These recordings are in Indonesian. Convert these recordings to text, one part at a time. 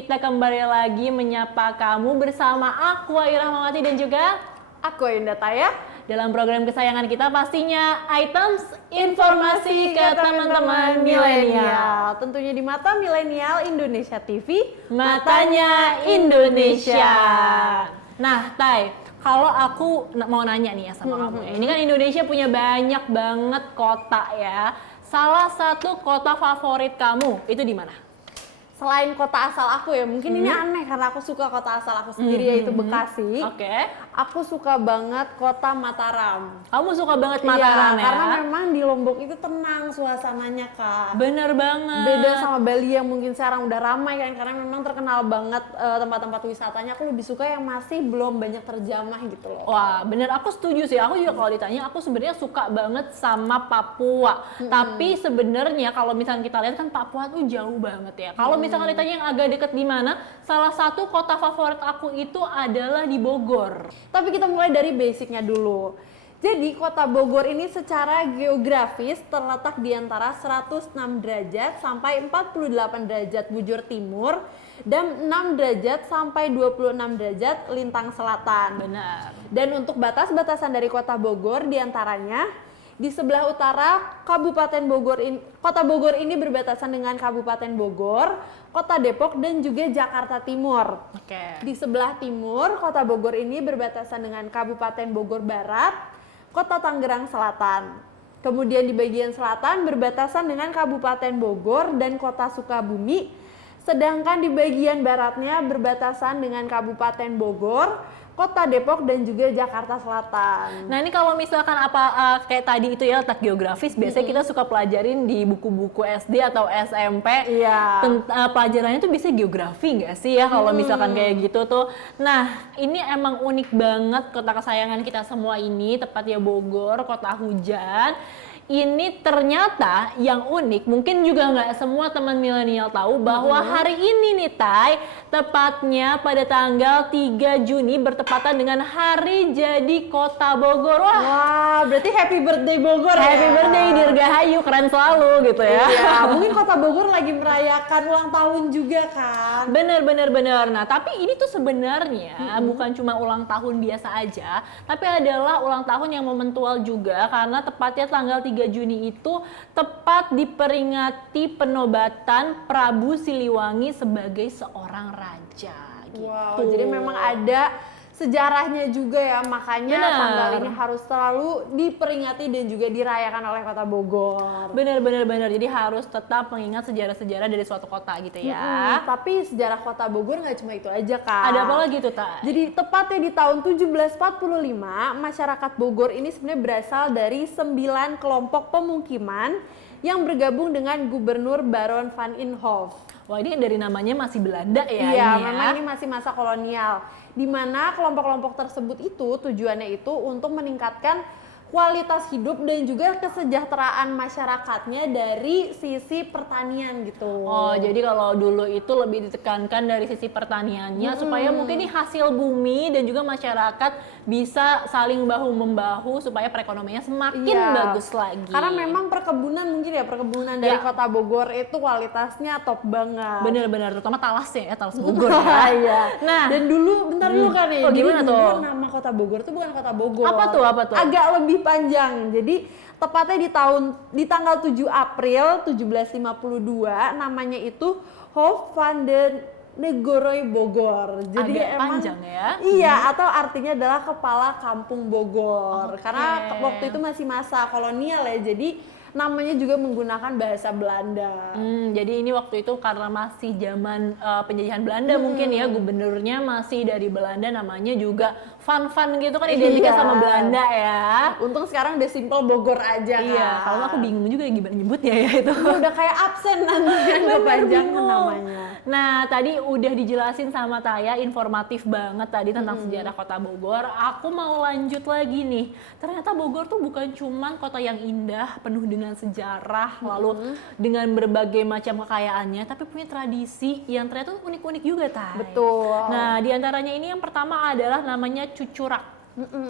kita kembali lagi menyapa kamu bersama aku Ayu Rahmawati dan juga aku Indah Taya dalam program kesayangan kita pastinya items informasi ke teman-teman milenial. Tentunya di Mata Milenial Indonesia TV, matanya Indonesia. Nah, Tay, kalau aku mau nanya nih ya sama kamu ya. Ini kan Indonesia punya banyak banget kota ya. Salah satu kota favorit kamu itu di mana? Selain kota asal aku ya, mungkin ini aneh karena aku suka kota asal aku sendiri yaitu Bekasi. Oke. Aku suka banget kota Mataram. Kamu suka banget Mataram ya? Karena memang di Lombok itu tenang suasananya, Kak. Bener banget. Beda sama Bali yang mungkin sekarang udah ramai kan, karena memang terkenal banget tempat-tempat wisatanya. Aku lebih suka yang masih belum banyak terjamah gitu loh. Wah, bener, aku setuju sih. Aku juga kalau ditanya, aku sebenarnya suka banget sama Papua. Tapi sebenarnya kalau misalnya kita lihat kan Papua tuh jauh banget ya. Kalau misalnya ditanya yang agak deket di mana, salah satu kota favorit aku itu adalah di Bogor. Tapi kita mulai dari basicnya dulu. Jadi kota Bogor ini secara geografis terletak di antara 106 derajat sampai 48 derajat bujur timur dan 6 derajat sampai 26 derajat lintang selatan. Benar. Dan untuk batas-batasan dari kota Bogor diantaranya di sebelah utara kota Bogor ini berbatasan dengan Kabupaten Bogor, Kota Depok dan juga Jakarta Timur. Oke. Di sebelah timur, Kota Bogor ini berbatasan dengan Kabupaten Bogor Barat, Kota Tangerang Selatan. Kemudian di bagian selatan berbatasan dengan Kabupaten Bogor dan Kota Sukabumi. Sedangkan di bagian baratnya berbatasan dengan Kabupaten Bogor, Kota Depok dan juga Jakarta Selatan. Nah ini kalau misalkan kayak tadi itu ya letak geografis, biasanya kita suka pelajarin di buku-buku SD atau SMP. Iya. Pelajarannya tuh bisa geografi nggak sih ya kalau misalkan kayak gitu tuh. Nah ini emang unik banget kota kesayangan kita semua ini, tepatnya Bogor, kota hujan. Ini ternyata yang unik, mungkin juga nggak semua teman milenial tahu bahwa hari ini nih Tay, tepatnya pada tanggal 3 Juni bertepatan dengan hari jadi kota Bogor. Wah, berarti happy birthday Bogor ya? Happy birthday Dirgahayu, keren selalu gitu ya. Iya, mungkin kota Bogor lagi merayakan ulang tahun juga kan? Bener. Nah tapi ini tuh sebenarnya bukan cuma ulang tahun biasa aja, tapi adalah ulang tahun yang momentual juga karena tepatnya tanggal 3 Juni itu tepat diperingati penobatan Prabu Siliwangi sebagai seorang raja gitu. Wow, jadi memang ada sejarahnya juga ya, makanya tanggal ini harus selalu diperingati dan juga dirayakan oleh kota Bogor. Bener, jadi harus tetap mengingat sejarah-sejarah dari suatu kota gitu ya. Tapi sejarah kota Bogor nggak cuma itu aja, Kak. Ada apa lagi tuh, Tay? Jadi tepatnya di tahun 1745, masyarakat Bogor ini sebenarnya berasal dari 9 kelompok pemukiman yang bergabung dengan Gubernur Baron van Inhofe. Wah, ini dari namanya masih Belanda ya? Iya, ini memang ini masih masa kolonial. Di mana kelompok-kelompok tersebut itu tujuannya itu untuk meningkatkan kualitas hidup dan juga kesejahteraan masyarakatnya dari sisi pertanian gitu. Oh, jadi kalau dulu itu lebih ditekankan dari sisi pertaniannya supaya mungkin ini hasil bumi dan juga masyarakat bisa saling bahu-membahu supaya perekonomiannya semakin bagus lagi. Karena memang perkebunan dari kota Bogor itu kualitasnya top banget. Bener, terutama talasnya ya, talas Bogor ya. Iya. Nah, dan dulu bentar dulu kan ya. Oh, gimana dulu tuh? Nama kota Bogor itu bukan kota Bogor. Apa tuh? Agak lebih panjang. Jadi tepatnya di tanggal 7 April 1752 namanya itu Hof van den Negoroy Bogor. Jadi agak emang panjang ya. Iya, atau artinya adalah kepala kampung Bogor. Karena waktu itu masih masa kolonial ya. Jadi namanya juga menggunakan bahasa Belanda. Jadi ini waktu itu karena masih zaman penjajahan Belanda mungkin ya, gubernurnya masih dari Belanda, namanya juga Van gitu kan, identiknya sama Belanda ya. Untung sekarang udah simple Bogor aja. Iya, kalau aku bingung juga gimana nyebutnya ya itu. Udah kayak absen nanti kan kepanjangan namanya. Nah, tadi udah dijelasin sama Taya, informatif banget tadi tentang sejarah kota Bogor. Aku mau lanjut lagi nih. Ternyata Bogor tuh bukan cuman kota yang indah, penuh dengan sejarah, lalu dengan berbagai macam kekayaannya, tapi punya tradisi yang ternyata unik-unik juga, Tay. Betul. Nah, diantaranya ini yang pertama adalah namanya cucurak.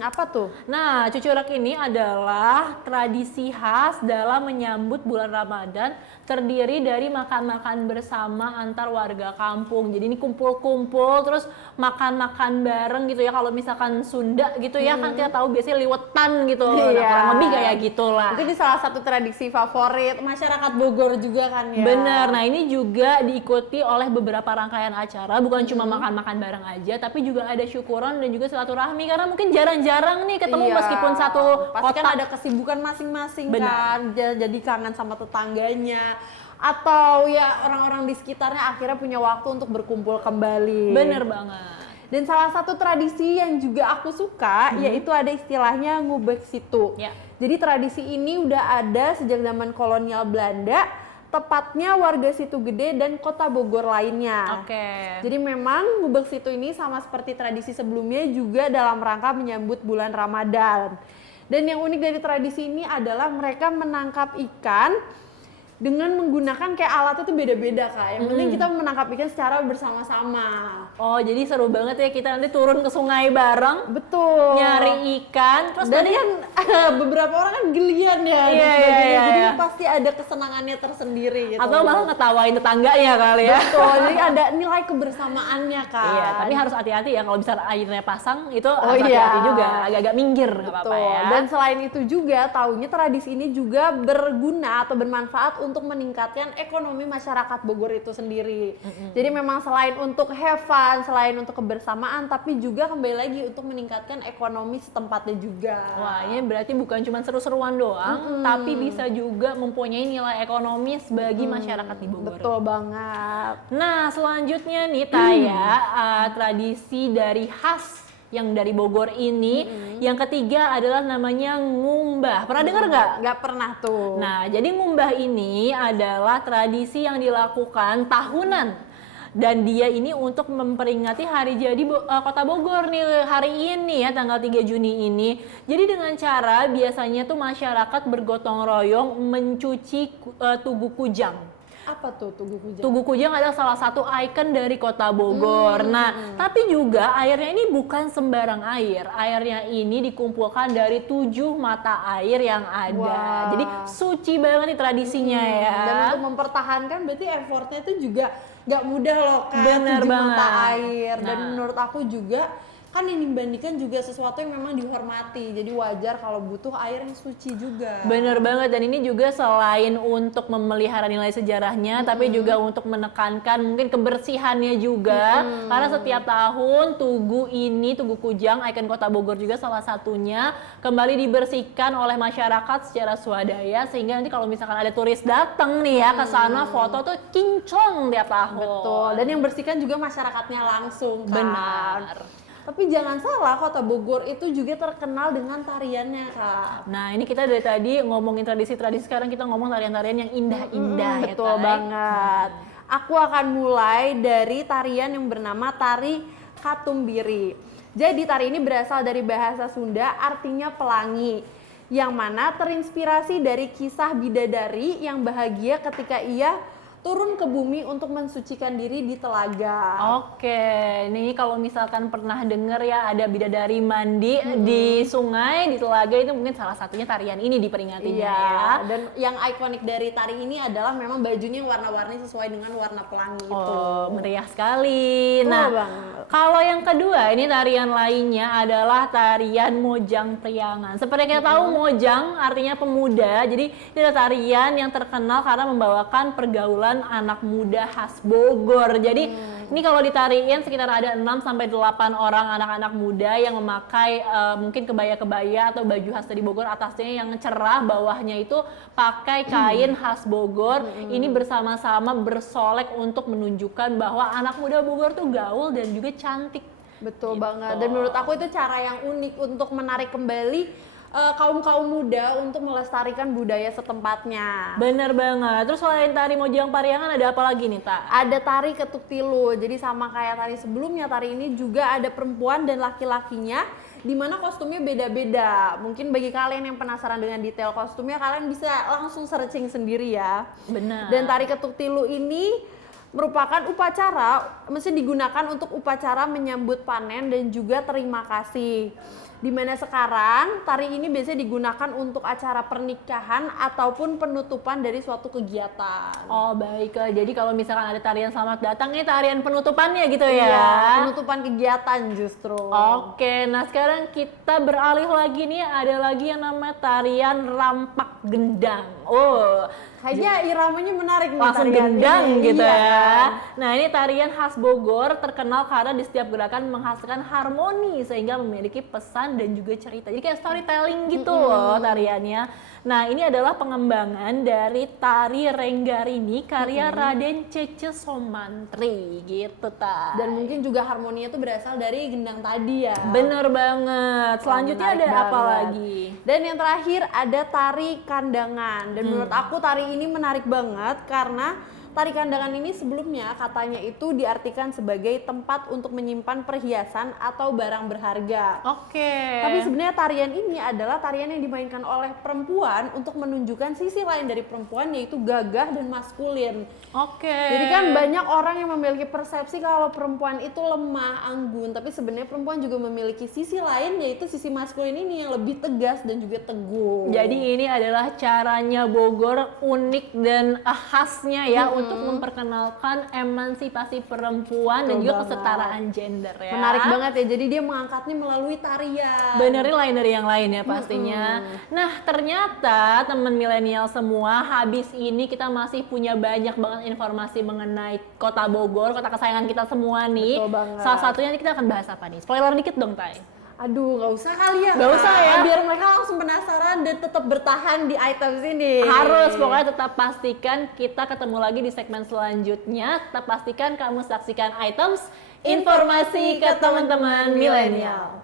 Apa tuh? Nah, cucurak ini adalah tradisi khas dalam menyambut bulan Ramadan, terdiri dari makan-makan bersama antar warga kampung. Jadi ini kumpul-kumpul terus makan-makan bareng gitu ya. Kalau misalkan Sunda gitu ya, kan kita tahu biasanya liwetan gitu. Nah, Iya. kurang lebih kayak gitulah. Mungkin ini salah satu tradisi favorit masyarakat Bogor juga kan ya. Bener, nah ini juga diikuti oleh beberapa rangkaian acara, bukan cuma makan-makan bareng aja, tapi juga ada syukuran dan juga silaturahmi, karena mungkin jarang-jarang nih ketemu Iya. meskipun satu Pasti kan kota. ada kesibukan masing-masing Benar. kan, jadi kangen sama tetangganya atau ya orang-orang di sekitarnya akhirnya punya waktu untuk berkumpul kembali. Bener banget. Dan salah satu tradisi yang juga aku suka yaitu ada istilahnya ngubek situ. Ya. Jadi tradisi ini udah ada sejak zaman kolonial Belanda, tepatnya warga Situ Gede dan Kota Bogor lainnya. Oke. Jadi memang ngubek situ ini sama seperti tradisi sebelumnya juga dalam rangka menyambut bulan Ramadan. Dan yang unik dari tradisi ini adalah mereka menangkap ikan dengan menggunakan kayak alatnya tuh beda-beda Kak. Yang penting kita menangkap ikan secara bersama-sama. Oh, jadi seru banget ya kita nanti turun ke sungai bareng, Betul. nyari ikan, terus Dan tadi kan beberapa orang kan gelian ya dan Iya, sebagainya. iya, Jadi iya. pasti ada kesenangannya tersendiri gitu. atau malah ngetawain tetangganya kali ya. Betul. Jadi ada nilai kebersamaannya kan. Iya, tapi harus hati-hati ya kalau misalnya airnya pasang itu Oh, harus hati-hati iya. juga, agak-agak minggir nggak apa-apa Betul. ya. Dan selain itu juga tahunya tradisi ini juga berguna atau bermanfaat untuk meningkatkan ekonomi masyarakat Bogor itu sendiri. Jadi memang selain untuk have fun, selain untuk kebersamaan, tapi juga kembali lagi untuk meningkatkan ekonomi setempatnya juga. Wah, ini berarti bukan cuma seru-seruan doang, tapi bisa juga mempunyai nilai ekonomis bagi masyarakat di Bogor. Betul banget. Nah, selanjutnya nih Taya, tradisi dari khas yang dari Bogor ini, yang ketiga adalah namanya ngumbah. Pernah dengar nggak? Nggak pernah tuh. Nah, jadi ngumbah ini adalah tradisi yang dilakukan tahunan. Dan dia ini untuk memperingati hari jadi Kota Bogor nih hari ini ya, tanggal 3 Juni ini. Jadi dengan cara biasanya tuh masyarakat bergotong royong mencuci Tugu Kujang. Apa tuh Tugu Kujang? Tugu Kujang adalah salah satu ikon dari Kota Bogor. Nah, tapi juga airnya ini bukan sembarang air. Airnya ini dikumpulkan dari 7 mata air yang ada. Wah. Jadi suci banget nih tradisinya ya. Dan untuk mempertahankan berarti effortnya itu juga nggak mudah loh kan. Bener 7 mata banget. air. Dan Nah. menurut aku juga kan ini dibandingkan juga sesuatu yang memang dihormati. Jadi wajar kalau butuh air yang suci juga. Bener banget, dan ini juga selain untuk memelihara nilai sejarahnya, tapi juga untuk menekankan mungkin kebersihannya juga. Karena setiap tahun Tugu Kujang, ikon Kota Bogor juga salah satunya, kembali dibersihkan oleh masyarakat secara swadaya, sehingga nanti kalau misalkan ada turis datang nih ya ke sana, foto tuh kinclong tiap tahun. Betul. Dan yang bersihkan juga masyarakatnya langsung kan. Benar. Tapi jangan salah, Kota Bogor itu juga terkenal dengan tariannya, Kak. Nah, ini kita dari tadi ngomongin tradisi-tradisi, sekarang kita ngomong tarian-tarian yang indah-indah ya, Betul Tay. banget. Aku akan mulai dari tarian yang bernama tari Katumbiri. Jadi tari ini berasal dari bahasa Sunda, artinya pelangi. Yang mana terinspirasi dari kisah bidadari yang bahagia ketika ia turun ke bumi untuk mensucikan diri di telaga. Oke, ini kalau misalkan pernah denger ya ada bidadari mandi di sungai, di telaga, itu mungkin salah satunya tarian ini diperingatinya Iya, ya. dan yang ikonik dari tari ini adalah memang bajunya yang warna-warni sesuai dengan warna pelangi itu. Oh, meriah sekali. Betul Nah, banget. kalau yang kedua ini tarian lainnya adalah tarian Mojang Priangan. Seperti kita tahu Mojang artinya pemuda, jadi ini adalah tarian yang terkenal karena membawakan pergaulan anak muda khas Bogor. Jadi ini kalau ditariin sekitar ada 6-8 orang anak-anak muda yang memakai mungkin kebaya-kebaya atau baju khas dari Bogor, atasnya yang cerah, bawahnya itu pakai kain khas Bogor. Ini bersama-sama bersolek untuk menunjukkan bahwa anak muda Bogor tuh gaul dan juga cantik. Betul Gitu. banget. Dan menurut aku itu cara yang unik untuk menarik kembali kaum-kaum muda untuk melestarikan budaya setempatnya. Bener banget. Terus selain tari Mojang Pariangan ada apa lagi nih, Tak? Ada tari ketuk tilu. Jadi sama kayak tari sebelumnya, tari ini juga ada perempuan dan laki-lakinya, di mana kostumnya beda-beda. Mungkin bagi kalian yang penasaran dengan detail kostumnya, kalian bisa langsung searching sendiri ya. Benar. Dan tari ketuk tilu ini merupakan upacara, mesti digunakan untuk upacara menyambut panen dan juga terima kasih. Dimana sekarang tari ini biasanya digunakan untuk acara pernikahan ataupun penutupan dari suatu kegiatan. Oh baiklah, jadi kalau misalkan ada tarian selamat datang, ini tarian penutupannya gitu ya? Iya, penutupan kegiatan justru. Oke, nah sekarang kita beralih lagi nih, ada lagi yang namanya tarian rampak gendang. Oh, Kayaknya iramanya menarik nih langsung tarian gendang ini. gitu Iya ya. kan? Nah ini tarian khas Bogor, terkenal karena di setiap gerakan menghasilkan harmoni sehingga memiliki pesan dan juga cerita. Jadi kayak storytelling gitu loh tariannya. Nah ini adalah pengembangan dari tari Renggarini karya Raden Cece Somantri gitu ta. Dan mungkin juga harmoninya tuh berasal dari gendang tadi ya. Bener banget. Selanjutnya ada Menarik apa banget. lagi? Dan yang terakhir ada tari kandangan. Dan menurut aku tari ini menarik banget karena tari kandangan ini sebelumnya katanya itu diartikan sebagai tempat untuk menyimpan perhiasan atau barang berharga. Oke. Tapi sebenarnya tarian ini adalah tarian yang dimainkan oleh perempuan untuk menunjukkan sisi lain dari perempuan, yaitu gagah dan maskulin. Oke. Jadi kan banyak orang yang memiliki persepsi kalau perempuan itu lemah, anggun, tapi sebenarnya perempuan juga memiliki sisi lain, yaitu sisi maskulin ini yang lebih tegas dan juga teguh. Jadi ini adalah caranya Bogor unik dan khasnya ya untuk memperkenalkan emansipasi perempuan dan Betul juga banget. kesetaraan gender ya. Menarik banget ya, jadi dia mengangkatnya melalui tarian. Benerin lain dari yang lain ya pastinya. Nah ternyata teman milenial semua, habis ini kita masih punya banyak banget informasi mengenai kota Bogor, kota kesayangan kita semua nih. Betul banget. Salah satunya kita akan bahas apa nih? Spoiler dikit dong Tay. Aduh, nggak usah kali ya. Nggak usah ya. Biar mereka langsung penasaran dan tetap bertahan di items ini. Harus, pokoknya tetap pastikan kita ketemu lagi di segmen selanjutnya. Tetap pastikan kamu saksikan items informasi ke teman-teman milenial.